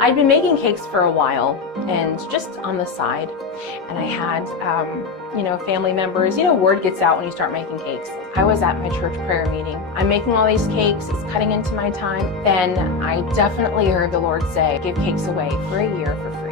I'd been making cakes for a while and just on the side. And I had, family members, word gets out when you start making cakes. I was at my church prayer meeting. I'm making all these cakes. It's cutting into my time. Then I definitely heard the Lord say, give cakes away for a year for free.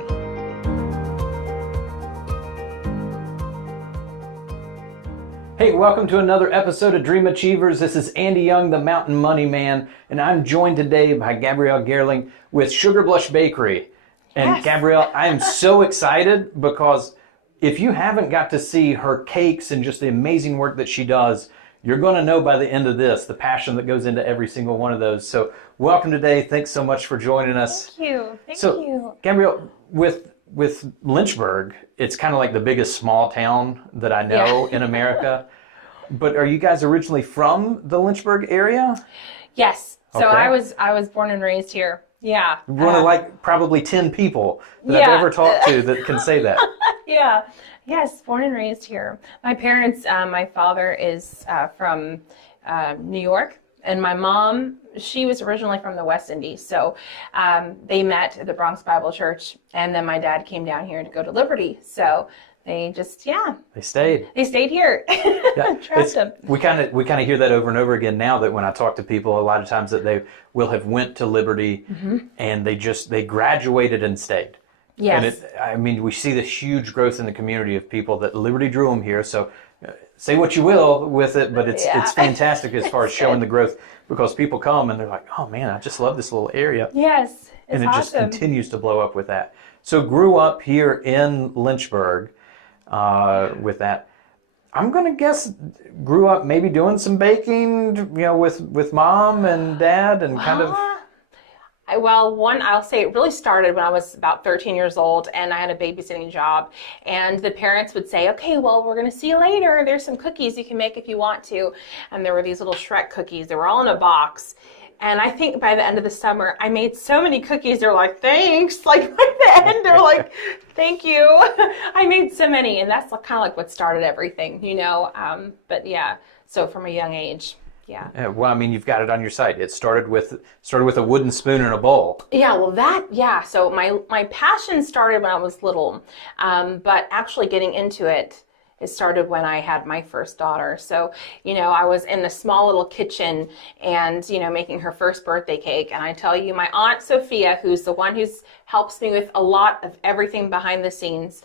Hey, welcome to another episode of Dream Achievers. This is Andy Young, the Mountain Money Man, and I'm joined today by Gabrielle Gerling with Sugar Blush Bakery. And Yes. Gabrielle, I am so excited because if you haven't got to see her cakes and just the amazing work that she does, you're going to know by the end of this the passion that goes into every single one of those. So welcome today. Thanks so much for joining us. Thank you. Thank So, you. Gabrielle, with Lynchburg, it's kind of like the biggest small town that I know in America. But are you guys originally from the Lynchburg area? Yes. So Okay. I was born and raised here. Yeah. One of like probably 10 people that I've ever talked to that can say that. Yeah. Yes, born and raised here. My parents, my father is from New York, and my mom, she was originally from the West Indies. So they met at the Bronx Bible Church, and then my dad came down here to go to Liberty. So they just, They stayed. they stayed here. Trapped them. We kind of hear that over and over again now, that when I talk to people, a lot of times that they will have went to Liberty and they graduated and stayed. Yes. And we see this huge growth in the community of people that Liberty drew them here. So say what you will with it, but it's fantastic as far as showing the growth, because people come and they're like, oh man, I just love this little area. Yes. It's And it just awesome. continues to blow up with that. So grew up here in Lynchburg with that. I'm going to guess grew up maybe doing some baking, with mom and dad and kind of... I'll say it really started when I was about 13 years old, and I had a babysitting job, and the parents would say, okay, well, we're going to see you later. There's some cookies you can make if you want to. And there were these little Shrek cookies. They were all in a box. And I think by the end of the summer, I made so many cookies. They're like, thanks. Like by the end, they're like, thank you. I made so many. And that's kind of like what started everything, But yeah, so from a young age. Yeah. Well, you've got it on your site. It started with a wooden spoon and a bowl. Yeah, well so my passion started when I was little, but actually getting into it started when I had my first daughter. So, I was in the small little kitchen and, making her first birthday cake. And I tell you, my Aunt Sophia, who's the one who helps me with a lot of everything behind the scenes,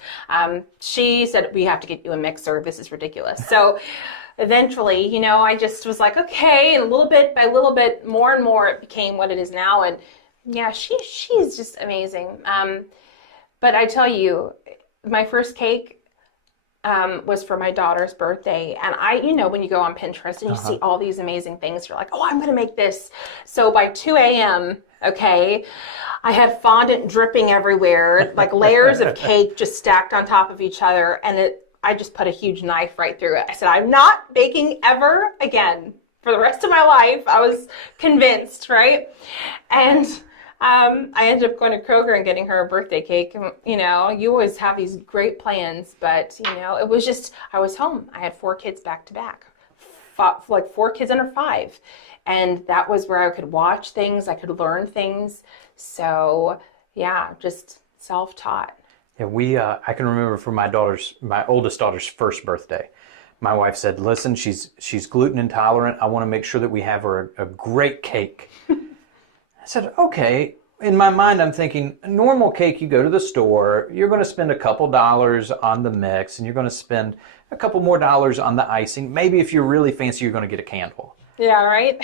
she said, we have to get you a mixer. This is ridiculous. So eventually, I just was like, okay, and little bit by little bit, more and more, it became what it is now. And yeah, she's just amazing. But I tell you, my first cake was for my daughter's birthday. And when you go on Pinterest and you see all these amazing things, you're like, oh, I'm going to make this. So by 2 a.m., okay, I had fondant dripping everywhere, like layers of cake just stacked on top of each other. And I just put a huge knife right through it. I said, I'm not baking ever again for the rest of my life. I was convinced, right? And I ended up going to Kroger and getting her a birthday cake. You always have these great plans, but, it was just, I was home. I had 4 kids back to back, like 4 kids under 5. And that was where I could watch things. I could learn things. So, yeah, just self-taught. Yeah, I can remember for my oldest daughter's first birthday, my wife said, listen, she's gluten intolerant. I want to make sure that we have her a great cake. I said, okay. In my mind, I'm thinking, a normal cake, you go to the store, you're going to spend a couple dollars on the mix, and you're going to spend a couple more dollars on the icing. Maybe if you're really fancy, you're going to get a candle. Yeah, right?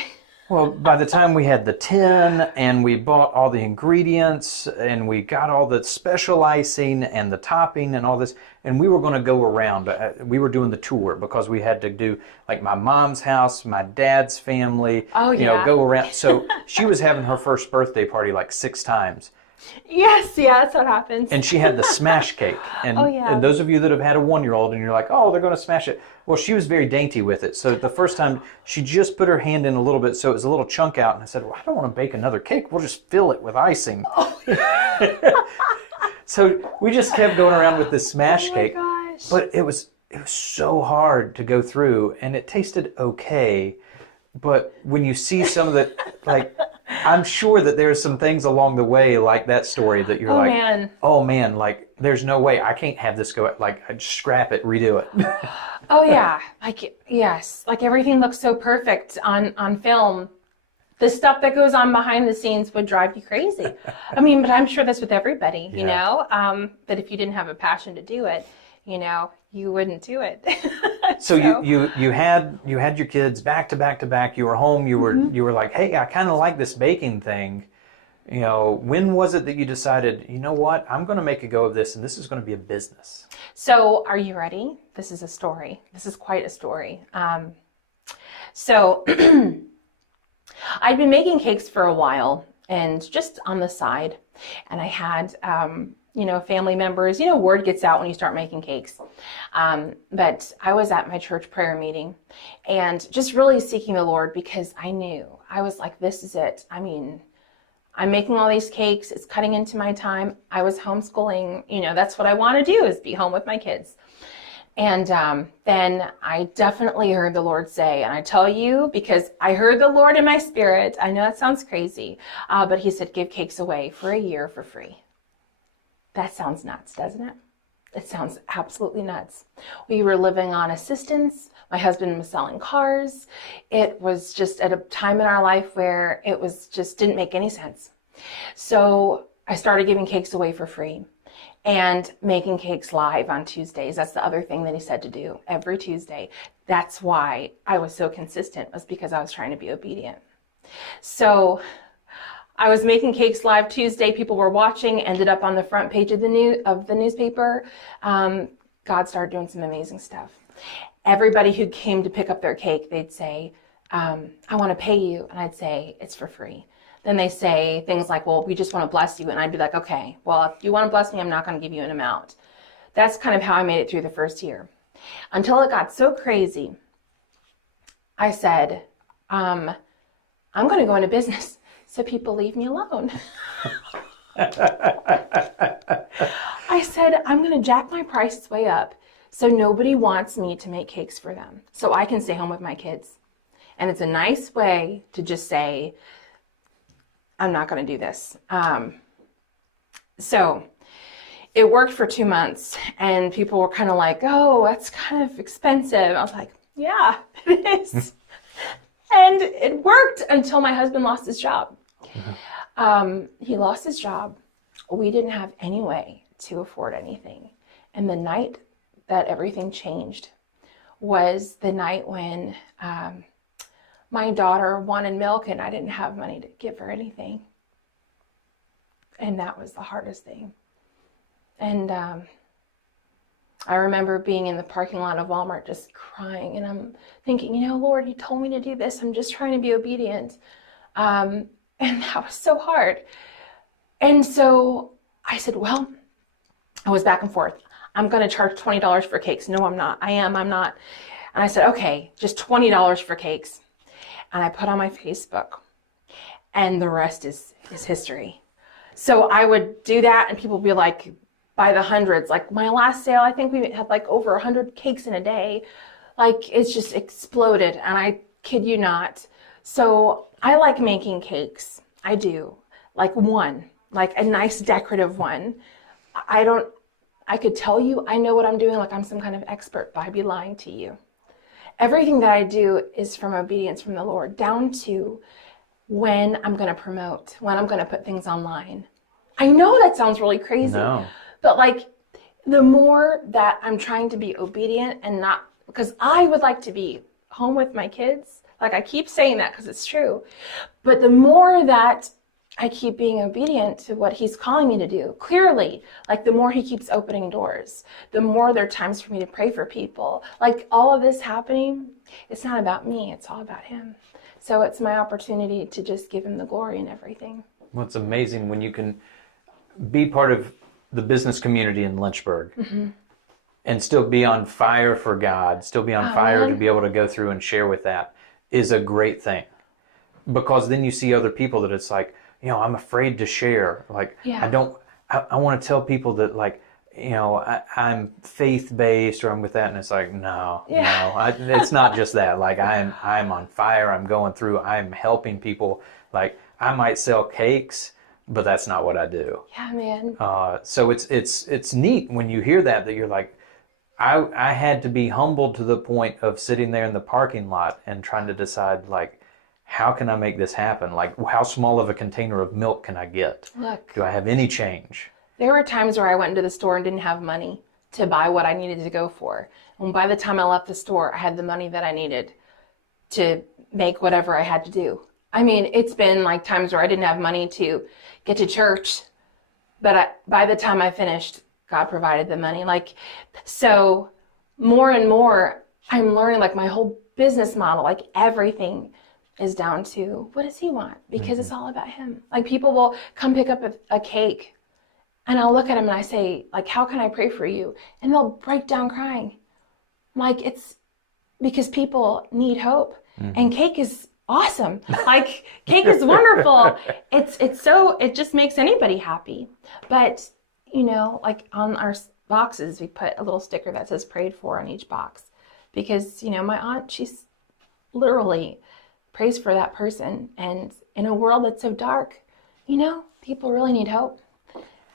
Well, by the time we had the tin and we bought all the ingredients and we got all the special icing and the topping and all this, and we were going to go around, we were doing the tour because we had to do like my mom's house, my dad's family, go around. So she was having her first birthday party like 6 times. Yes, that's what happens. And she had the smash cake. And, and those of you that have had a 1-year-old and you're like, oh, they're going to smash it. Well, she was very dainty with it. So the first time she just put her hand in a little bit so it was a little chunk out. And I said, well, I don't want to bake another cake. We'll just fill it with icing. So we just kept going around with this smash cake. Gosh. But it was so hard to go through, and it tasted okay. But when you see some of the, like, I'm sure that there's some things along the way, like that story, that you're like, man. oh man, like there's no way I can't have this go. Like I'd scrap it, redo it. Oh yeah, like yes, like everything looks so perfect on film. The stuff that goes on behind the scenes would drive you crazy. I mean, but I'm sure that's with everybody, you know. But if you didn't have a passion to do it, you know, you wouldn't do it. So you had your kids back to back to back. You were home. You were like, hey, I kind of like this baking thing. You know, when was it that you decided, you know what, I'm going to make a go of this, and this is going to be a business? So, are you ready? This is a story. This is quite a story. So. I'd been making cakes for a while and just on the side. And I had, family members, word gets out when you start making cakes. But I was at my church prayer meeting and just really seeking the Lord because I knew, I was like, this is it. I mean, I'm making all these cakes. It's cutting into my time. I was homeschooling. That's what I want to do is be home with my kids. And then I definitely heard the Lord say, and I tell you, because I heard the Lord in my spirit, I know that sounds crazy, but he said, give cakes away for a year for free. That sounds nuts, doesn't it? It sounds absolutely nuts. We were living on assistance. My husband was selling cars. It was just at a time in our life where it was just didn't make any sense. So I started giving cakes away for free. And making cakes live on Tuesdays. That's the other thing that he said to do every Tuesday. That's why I was so consistent, was because I was trying to be obedient. So I was making cakes live Tuesday. People were watching, ended up on the front page of the newspaper. God started doing some amazing stuff. Everybody who came to pick up their cake, they'd say, I want to pay you. And I'd say, it's for free. Then they say things like, well, we just want to bless you. And I'd be like, okay, well, if you want to bless me, I'm not going to give you an amount. That's kind of how I made it through the first year. Until it got so crazy, I said, I'm going to go into business so people leave me alone. I said, I'm going to jack my prices way up so nobody wants me to make cakes for them so I can stay home with my kids. And it's a nice way to just say, I'm not going to do this. So it worked for 2 months and people were kind of like, oh, that's kind of expensive. I was like, yeah, it is. And it worked until my husband lost his job. He lost his job. We didn't have any way to afford anything. And the night that everything changed was the night when my daughter wanted milk and I didn't have money to give her anything. And that was the hardest thing. And I remember being in the parking lot of Walmart just crying. And I'm thinking, Lord, you told me to do this. I'm just trying to be obedient. And that was so hard. And so I said, well, I was back and forth. I'm going to charge $20 for cakes. No, I'm not. I'm not. And I said, okay, just $20 for cakes. And I put on my Facebook, and the rest is history. So I would do that, and people would be like, by the hundreds. Like my last sale, I think we had like over 100 cakes in a day. Like it's just exploded, and I kid you not. So I like making cakes. I do. Like a nice decorative one. I could tell you I know what I'm doing like I'm some kind of expert, but I'd be lying to you. Everything that I do is from obedience from the Lord, down to when I'm going to promote, when I'm going to put things online. I know that sounds really crazy, but like the more that I'm trying to be obedient and not, because I would like to be home with my kids. Like I keep saying that because it's true, but the more that I keep being obedient to what he's calling me to do, clearly, like the more he keeps opening doors, the more there are times for me to pray for people. Like all of this happening, it's not about me, it's all about him. So it's my opportunity to just give him the glory in everything. Well, it's amazing when you can be part of the business community in Lynchburg and still be on fire for God, still be on fire to be able to go through and share with that is a great thing. Because then you see other people that it's like, I'm afraid to share. Like, I want to tell people that like, I'm faith-based or I'm with that. And it's like, no, it's not just that. Like I'm on fire. I'm going through, I'm helping people. Like I might sell cakes, but that's not what I do. Yeah, man. So it's neat when you hear that you're like, I had to be humbled to the point of sitting there in the parking lot and trying to decide, like, how can I make this happen? Like, how small of a container of milk can I get? Look, Do I have any change? there were times where I went into the store and didn't have money to buy what I needed to go for. And by the time I left the store, I had the money that I needed to make whatever I had to do. I mean, it's been like times where I didn't have money to get to church, but by the time I finished, God provided the money. Like, so more and more, I'm learning, like, my whole business model, like, everything is down to what does he want? Because it's all about him. Like, people will come pick up a cake, and I'll look at them and I say, like, how can I pray for you? And they'll break down crying. Like, it's because people need hope. And cake is awesome. Like, cake is wonderful. It just makes anybody happy. But, you know, like, on our boxes, we put a little sticker that says prayed for on each box. Because, you know, my aunt, she's literally prays for that person. And in a world that's so dark, you know, people really need hope.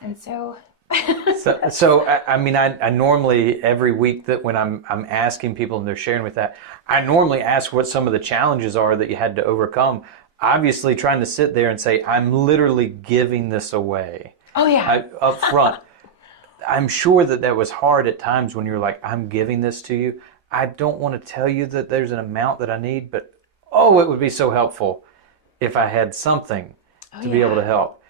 And so... I mean, I normally, every week that when I'm asking people and they're sharing with that, I normally ask what some of the challenges are that you had to overcome. Obviously, trying to sit there and say, I'm literally giving this away. Oh, yeah. Up front. I'm sure that was hard at times when you're like, I'm giving this to you. I don't want to tell you that there's an amount that I need, but it would be so helpful if I had something to be able to help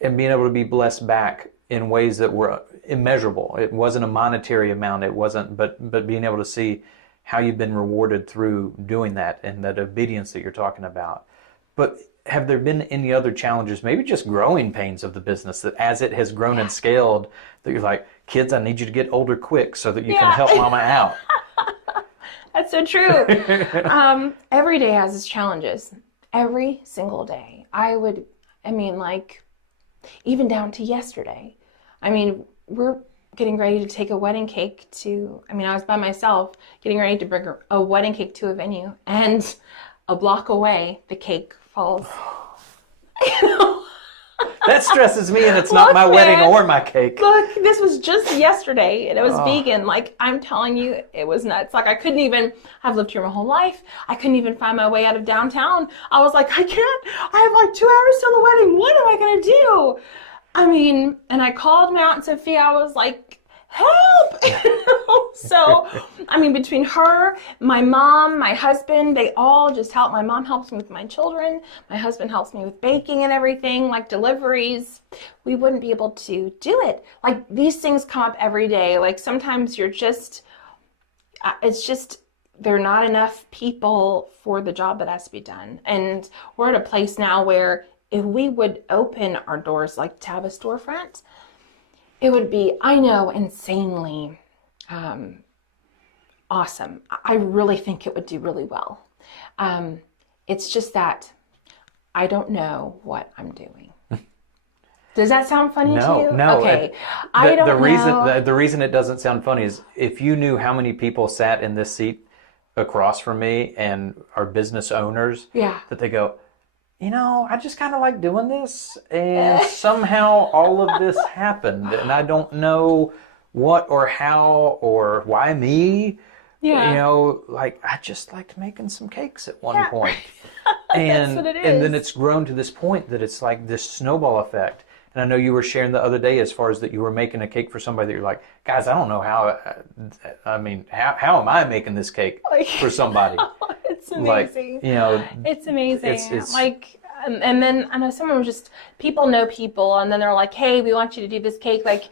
and being able to be blessed back in ways that were immeasurable. It wasn't a monetary amount. It wasn't, but being able to see how you've been rewarded through doing that and that obedience that you're talking about. But have there been any other challenges, maybe just growing pains of the business, that as it has grown and scaled, that you're like, kids, I need you to get older quick so that you can help mama out? That's so true. Every day has its challenges. Every single day. Even down to yesterday. I mean, we're getting ready to take a wedding cake I was by myself getting ready to bring a wedding cake to a venue, and a block away, the cake falls. That stresses me, and it's not my wedding or my cake. Look, this was just yesterday, and it was vegan. Like, I'm telling you, it was nuts. Like, I've lived here my whole life. I couldn't even find my way out of downtown. I was like, I have like 2 hours till the wedding. What am I going to do? I mean, and I called my Aunt Sophia. I was like, help! So, I mean, between her, my mom, my husband, they all just help. My mom helps me with my children. My husband helps me with baking and everything, like deliveries. We wouldn't be able to do it. Like, these things come up every day. Like, sometimes you're just, there are not enough people for the job that has to be done. And we're at a place now where if we would open our doors, like to have a storefront, it would be, I know, insanely awesome. I really think it would do really well. It's just that I don't know what I'm doing. Does that sound funny to you? No. Okay. I don't know. The reason it doesn't sound funny is if you knew how many people sat in this seat across from me and are business owners, that they go, you know, I just kind of like doing this, and somehow all of this happened, and I don't know what or how or why me. Yeah. You know, like, I just liked making some cakes at one point. And, that's what it is. And then it's grown to this point that it's like this snowball effect. And I know you were sharing the other day as far as that you were making a cake for somebody that you're like, guys, I don't know how, how am I making this cake for somebody? It's amazing. Like, you know, it's amazing. It's like, and then I know someone was just, people know people, and then they're like, hey, we want you to do this cake, like,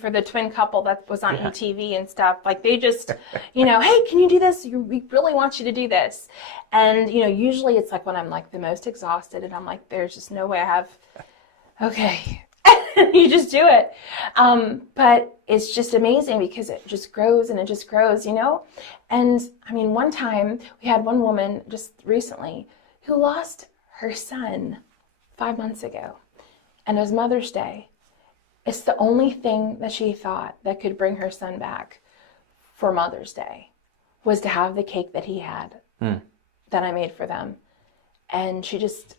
for the twin couple that was on ETV and stuff. Like, they just, you know, hey, can you do this? We really want you to do this. And, you know, usually it's like when I'm like the most exhausted and I'm like, there's just no way I have, okay. You just do it. But it's just amazing because it just grows and it just grows, you know? And I mean, one time we had one woman just recently who lost her son 5 months ago, and it was Mother's Day. It's the only thing that she thought that could bring her son back for Mother's Day was to have the cake that he had that I made for them. And she just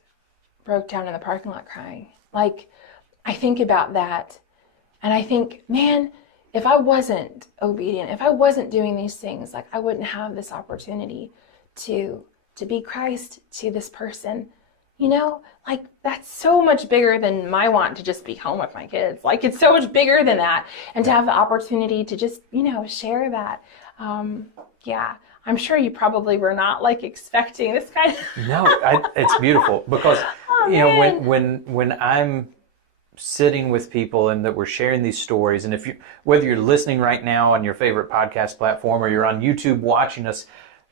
broke down in the parking lot crying. Like, I think about that, and I think, man, if I wasn't obedient, if I wasn't doing these things, like, I wouldn't have this opportunity to be Christ to this person. You know, like, that's so much bigger than my want to just be home with my kids. Like, it's so much bigger than that. And to have the opportunity to just, share that. Yeah, I'm sure you probably were not like expecting this kind of. No, it's beautiful because, when I'm sitting with people and that we're sharing these stories, and whether you're listening right now on your favorite podcast platform or you're on YouTube watching us,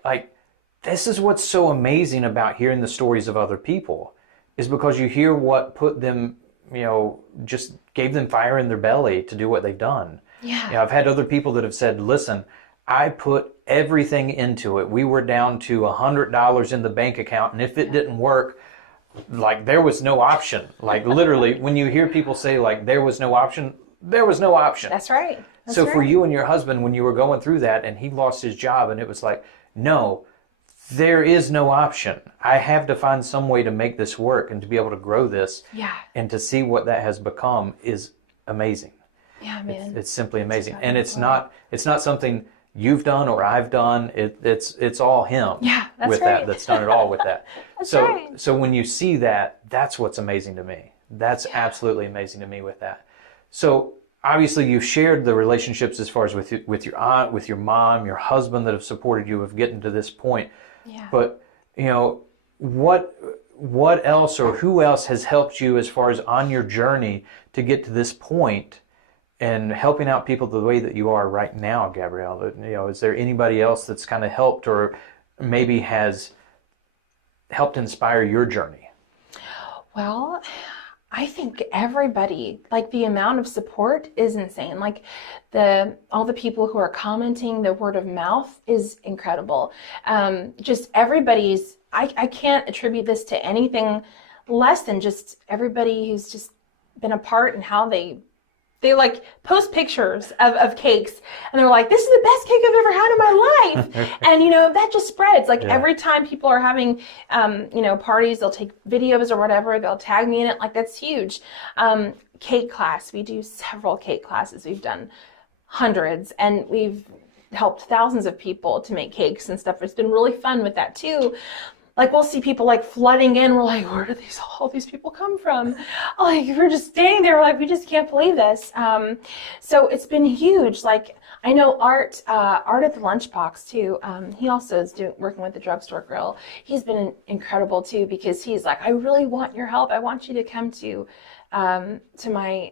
like, this is what's so amazing about hearing the stories of other people, is because you hear what put them, just gave them fire in their belly to do what they've done. Yeah. I've had other people that have said, listen, I put everything into it. We were down to $100 in the bank account, and if it didn't work, like, there was no option. Like, literally, when you hear people say, like, there was no option, there was no option. That's right. So for you and your husband, when you were going through that and he lost his job, and it was like, no, there is no option. I have to find some way to make this work and to be able to grow this. Yeah. And to see what that has become is amazing. Yeah, man. It's simply amazing. And it's not something you've done or I've done. It's all him. Yeah, that's with right. that's done it all with that. That's so right. So when you see that, that's what's amazing to me. That's absolutely amazing to me with that. So obviously you've shared the relationships as far as with your aunt, with your mom, your husband that have supported you of getting to this point. Yeah. But, what else or who else has helped you as far as on your journey to get to this point and helping out people the way that you are right now, Gabrielle? Is there anybody else that's kind of helped or maybe has helped inspire your journey? Well, I think everybody, like, the amount of support is insane. Like, all the people who are commenting, the word of mouth is incredible. Just everybody's, I can't attribute this to anything less than just everybody who's just been a part and how they like post pictures of cakes, and they're like, this is the best cake I've ever had in my life. And that just spreads. Like, every time people are having parties, they'll take videos or whatever, they'll tag me in it. Like, that's huge. Cake class, we do several cake classes. We've done hundreds, and we've helped thousands of people to make cakes and stuff. It's been really fun with that too. Like, we'll see people like flooding in. We're like, where do all these people come from? Like, we're just standing there. We're like, we just can't believe this. So it's been huge. Like, I know Art at the Lunchbox too. He also is working with the Drugstore Grill. He's been incredible too, because he's like, I really want your help. I want you to come to my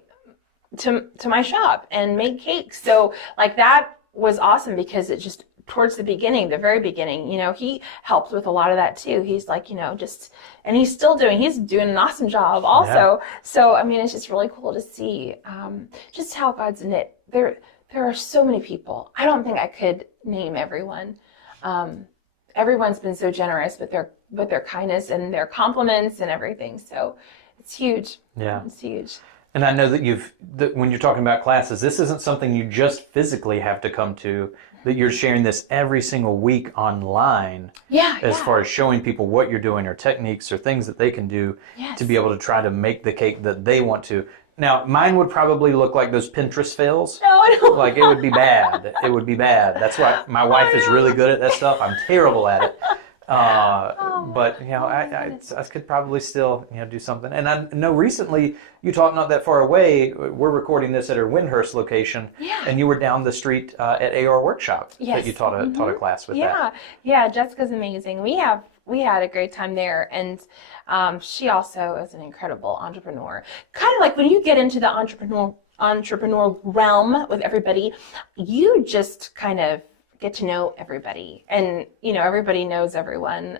shop and make cakes. So, like, that was awesome, because it just, towards the very beginning, he helped with a lot of that too. He's like, and he's doing an awesome job also. Yeah. So, I mean, it's just really cool to see just how God's knit. There are so many people. I don't think I could name everyone. Everyone's been so generous with their kindness and their compliments and everything. So it's huge. Yeah. It's huge. And I know that when you're talking about classes, this isn't something you just physically have to come to, that you're sharing this every single week online. As far as showing people what you're doing or techniques or things that they can do to be able to try to make the cake that they want to. Now, mine would probably look like those Pinterest fails. No, I don't. Like, it would be bad. It would be bad. That's why my wife is really good at that stuff. I'm terrible at it. But I could probably still do something. And I know recently you taught not that far away. We're recording this at our Windhurst location, and you were down the street at AR Workshop. That you taught a class with. Yeah. Jessica's amazing. We had a great time there, and she also is an incredible entrepreneur. Kind of like when you get into the entrepreneur realm with everybody, you just kind of get to know everybody, and everybody knows everyone,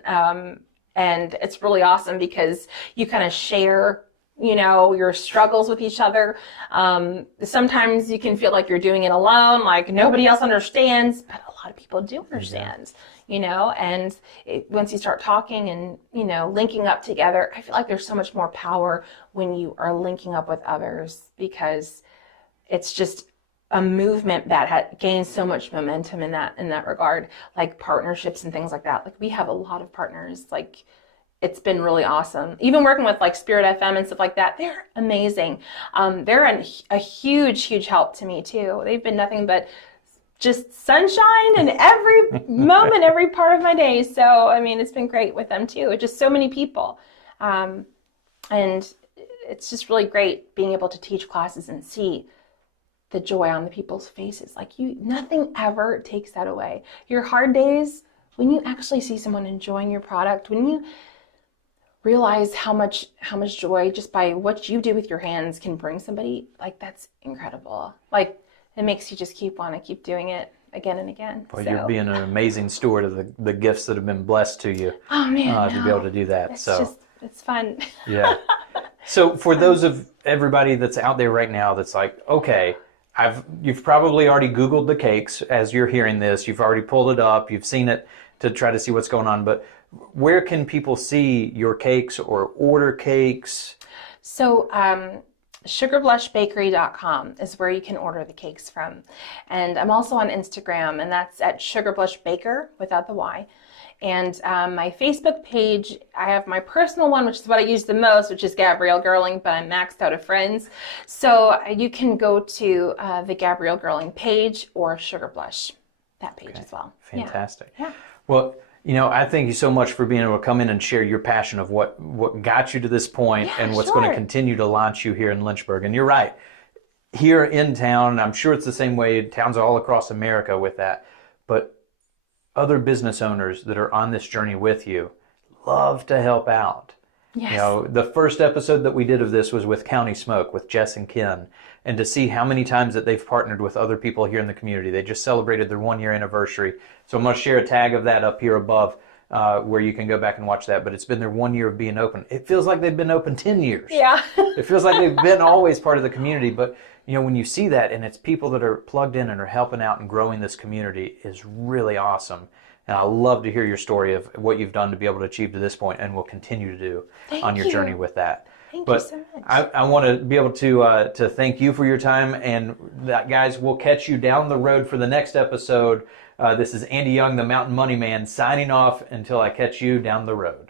and it's really awesome because you kind of share your struggles with each other. Sometimes you can feel like you're doing it alone, like nobody else understands, but a lot of people do understand. And once you start talking and linking up together, I feel like there's so much more power when you are linking up with others, because it's just a movement that gains so much momentum in that regard, like partnerships and things like that. Like, we have a lot of partners, like it's been really awesome. Even working with like Spirit FM and stuff like that, they're amazing. They're a huge, huge help to me too. They've been nothing but just sunshine in every moment, every part of my day. So, I mean, it's been great with them too. It's just so many people. And it's just really great being able to teach classes and see the joy on the people's faces. Like nothing ever takes that away. Your hard days, when you actually see someone enjoying your product, when you realize how much joy just by what you do with your hands can bring somebody, like that's incredible. Like it makes you just want to keep doing it again and again. Well, you're being an amazing steward of the gifts that have been blessed to you. Oh man, to be able to do that. It's fun. Yeah. So for those of everybody that's out there right now that's like, okay, you've probably already Googled the cakes as you're hearing this. You've already pulled it up. You've seen it to try to see what's going on. But where can people see your cakes or order cakes? So sugarblushbakery.com is where you can order the cakes from. And I'm also on Instagram, and that's at sugarblushbaker without the Y. And my Facebook page, I have my personal one, which is what I use the most, which is Gabrielle Gerling, but I'm maxed out of friends. So you can go to the Gabrielle Gerling page or Sugar Blush, that page as well. Fantastic. Yeah. Well, I thank you so much for being able to come in and share your passion of what got you to this point and what's going to continue to launch you here in Lynchburg. And you're right. Here in town, I'm sure it's the same way in towns all across America with that, but other business owners that are on this journey with you love to help out. Yes. The first episode that we did of this was with County Smoke, with Jess and Ken, and to see how many times that they've partnered with other people here in the community. They just celebrated their 1-year anniversary. So I'm going to share a tag of that up here above where you can go back and watch that. But it's been their 1 year of being open. It feels like they've been open 10 years. Yeah. It feels like they've been always part of the community. But, when you see that and it's people that are plugged in and are helping out and growing this community is really awesome. And I love to hear your story of what you've done to be able to achieve to this point and will continue to do on your journey with that. Thank you so much. I want to be able to thank you for your time. And guys, we'll catch you down the road for the next episode. This is Andy Young, the Mountain Money Man, signing off until I catch you down the road.